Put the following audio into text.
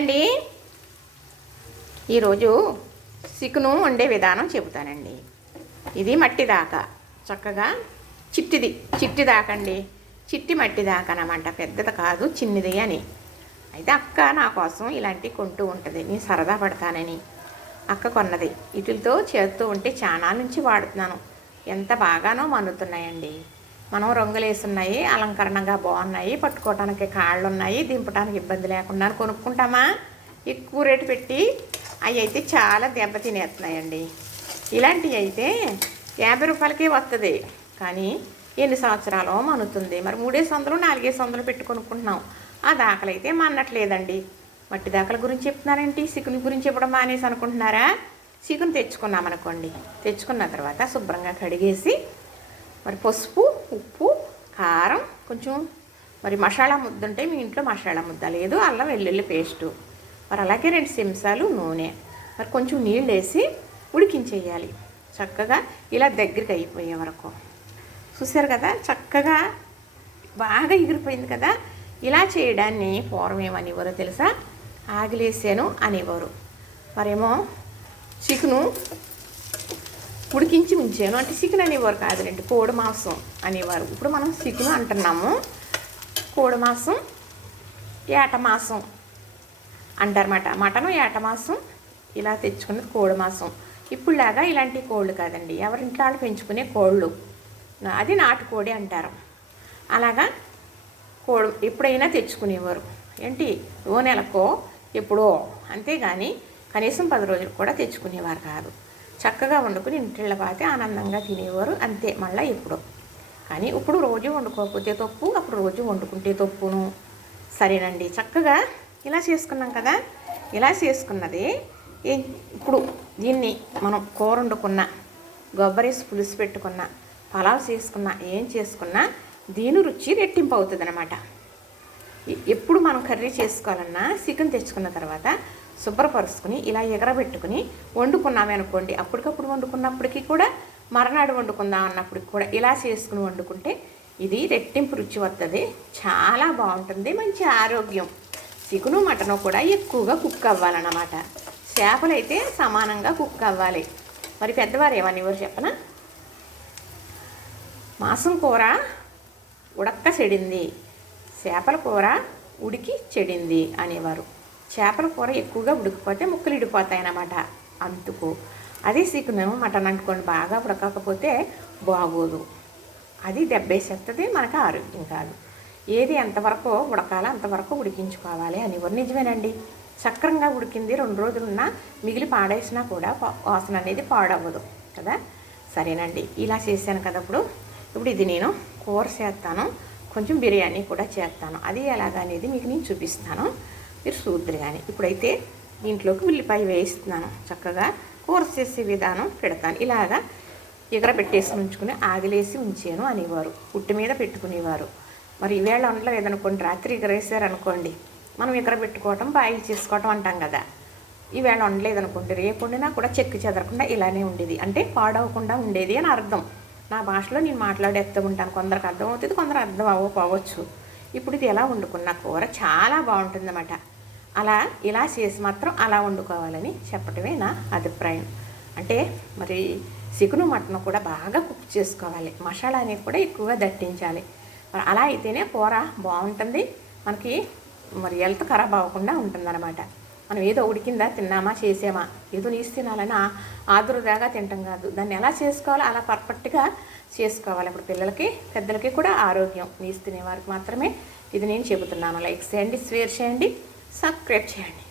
అండి. ఈరోజు చికెను వండే విధానం చెబుతానండి. ఇది మట్టి దాకా చక్కగా చిట్టి దాకా అండి. చిట్టి మట్టి దాకా అన్నమాట, పెద్దది కాదు చిన్నది అని. అయితే అక్క నా కోసం ఇలాంటివి కొంటూ ఉంటుంది, నేను సరదా పడతానని అక్క కొన్నది. వీటితో చేస్తూ ఉంటే చాలా నుంచి వాడుతున్నాను. ఎంత బాగానో మన్నుతున్నాయండి. మనం రంగులేసున్నాయి, అలంకరణగా బాగున్నాయి, పట్టుకోవటానికి కాళ్ళు ఉన్నాయి, దింపడానికి ఇబ్బంది లేకుండా కొనుక్కుంటామా? ఎక్కువ రేటు పెట్టి అవి అయితే చాలా దెబ్బ తినేస్తున్నాయండి. ఇలాంటివి అయితే 50 రూపాయలకే వస్తుంది, కానీ ఎన్ని సంవత్సరాలు మనుతుంది. మరి 300 400 పెట్టి కొనుక్కుంటున్నాం. ఆ దాఖలు అయితే మన్నట్లేదండి. మట్టి దాఖల గురించి చెప్తున్నారేంటి, చికెన్ గురించి చెప్పడం మానేసి అనుకుంటున్నారా? చికెన్ తెచ్చుకున్నామనుకోండి, తెచ్చుకున్న తర్వాత శుభ్రంగా కడిగేసి మరి పసుపు, ఉప్పు, కారం, కొంచెం మరి మసాలా ముద్ద ఉంటే మీ ఇంట్లో మసాలా ముద్ద, లేదు అల్లం వెల్లుల్లి పేస్టు, మరి అలాగే 2 చెంచాలు నూనె, మరి కొంచెం నీళ్ళు వేసి ఉడికించేయాలి. చక్కగా ఇలా దగ్గరికి అయిపోయే వరకు. చూసారు కదా, చక్కగా బాగా ఎగిరిపోయింది కదా. ఇలా చేయడాన్ని పూర్వం ఏమనివ్వరో తెలుసా? ఆగిలేసాను అనేవారు. మరేమో చికెను ఉడికించి ఉంచాను అంటే చికెన్ అనేవారు కాదులేండి, కోడి మాంసం అనేవారు. ఇప్పుడు మనం చికెన్ అంటున్నాము, కోడి మాంసం, ఏట మాంసం అంటారన్నమాట. మటను, ఏట మాంసం ఇలా తెచ్చుకున్నది కోడి మాంసం. ఇప్పుడులాగా ఇలాంటి కోళ్ళు కాదండి, ఎవరింట్లో వాళ్ళు పెంచుకునే కోళ్ళు, అది నాటుకోడి అంటారు. అలాగా కోడి ఎప్పుడైనా తెచ్చుకునేవారు. ఏంటి, ఓ నెలకో ఎప్పుడో, అంతేగాని కనీసం 10 రోజులు కూడా తెచ్చుకునేవారు కాదు. చక్కగా వండుకుని ఇంటిళ్ళ పాతి ఆనందంగా తినేవారు, అంతే. మళ్ళీ ఎప్పుడో. కానీ ఇప్పుడు రోజు వండుకోకపోతే తప్పు, అప్పుడు రోజు వండుకుంటే తప్పును. సరేనండి, చక్కగా ఇలా చేసుకున్నాం కదా. ఇలా చేసుకున్నది ఇప్పుడు దీన్ని మనం కూర వండుకున్న, కొబ్బరేసి పులుసు పెట్టుకున్న, పలావ్ చేసుకున్న, ఏం చేసుకున్నా దీని రుచి రెట్టింపు అవుతుంది అన్నమాట. ఎప్పుడు మనం కర్రీ చేసుకోవాలన్నా చికెన్ తెచ్చుకున్న తర్వాత శుభ్రపరుచుకుని ఇలా ఎగరబెట్టుకుని వండుకున్నామే అనుకోండి, అప్పటికప్పుడు వండుకున్నప్పటికీ కూడా, మరనాడు వండుకుందాం అన్నప్పటికి కూడా ఇలా చేసుకుని వండుకుంటే ఇది రెట్టింపు రుచి వస్తుంది, చాలా బాగుంటుంది, మంచి ఆరోగ్యం. చికెను మటను కూడా ఎక్కువగా కుక్ అవ్వాలన్నమాట. చేపలు అయితే సమానంగా కుక్ అవ్వాలి. మరి పెద్దవారు ఏమనివ్వరు చెప్పనా? మాంసం కూర ఉడక్క చెడింది, చేపల కూర ఉడికి చెడింది అనేవారు. చేపల కూర ఎక్కువగా ఉడికిపోతే ముక్కలు ఇడిపోతాయి అన్నమాట. అందుకు అదే చికెన్ మటన్ అనుకోండి, బాగా ఉడకకపోతే బాగోదు, అది దెబ్బేసేస్తుంది, మనకు ఆరోగ్యం కాదు. ఏది ఎంతవరకు ఉడకాలో అంతవరకు ఉడికించుకోవాలి అనేవారు. నిజమేనండి, సక్రంగా ఉడికింది 2 రోజులున్నా మిగిలి పాడేసినా కూడా వాసన అనేది పాడవ్వదు కదా. సరేనండి, ఇలా చేశాను కదా. ఇప్పుడు ఇది నేను కూర చేస్తాను, కొంచెం బిర్యానీ కూడా చేస్తాను. అది ఎలాగనేది మీకు నేను చూపిస్తాను, మీరు చూద్దరు. కానీ ఇప్పుడైతే దీంట్లోకి ఉల్లిపాయ వేయిస్తున్నాను. చక్కగా కూర చేసే విధానం పెడతాను. ఇలాగా ఎగరబెట్టేసి ఉంచుకుని ఆగిలేసి ఉంచాను అనేవారు, పుట్టి మీద పెట్టుకునేవారు. మరి ఈవేళ వండలేదనుకోండి, రాత్రి ఎగరేసారనుకోండి, మనం ఎగరబెట్టుకోవటం బాయిల్ చేసుకోవటం అంటాం కదా. ఈవేళ వండలేదనుకోండి, రేపు వండినా కూడా చెక్కు చెదరకుండా ఇలానే ఉండేది, అంటే పాడవకుండా ఉండేది అని అర్థం. నా భాషలో నేను మాట్లాడేస్తూ ఉంటాను, కొందరికి అర్థం అవుతుంది, కొందరు అర్థం అవ్వకపోవచ్చు. ఇప్పుడు ఇది ఎలా వండుకున్న కూర చాలా బాగుంటుందన్నమాట. అలా ఇలా చేసి మాత్రం అలా వండుకోవాలని చెప్పటమే నా అభిప్రాయం. అంటే మరి చికెను మటన్ కూడా బాగా కుక్ చేసుకోవాలి, మసాలా అనేది కూడా ఎక్కువగా దట్టించాలి. మరి అలా అయితేనే కూర బాగుంటుంది, మనకి మరి హెల్త్ ఖరాబ్ అవ్వకుండా ఉంటుందన్నమాట. మనం ఏదో ఉడికిందా తిన్నామా చేసామా, ఏదో నీసు తినాలని ఆదురుదాగా తింటాం కాదు. దాన్ని ఎలా చేసుకోవాలో అలా పర్ఫెక్ట్గా చేసుకోవాలి. ఇప్పుడు పిల్లలకి పెద్దలకి కూడా ఆరోగ్యం. నీసు తినే వారికి మాత్రమే ఇది నేను చెబుతున్నాను. లైక్ చేయండి, షేర్ చేయండి, సబ్స్క్రైబ్ చేయండి.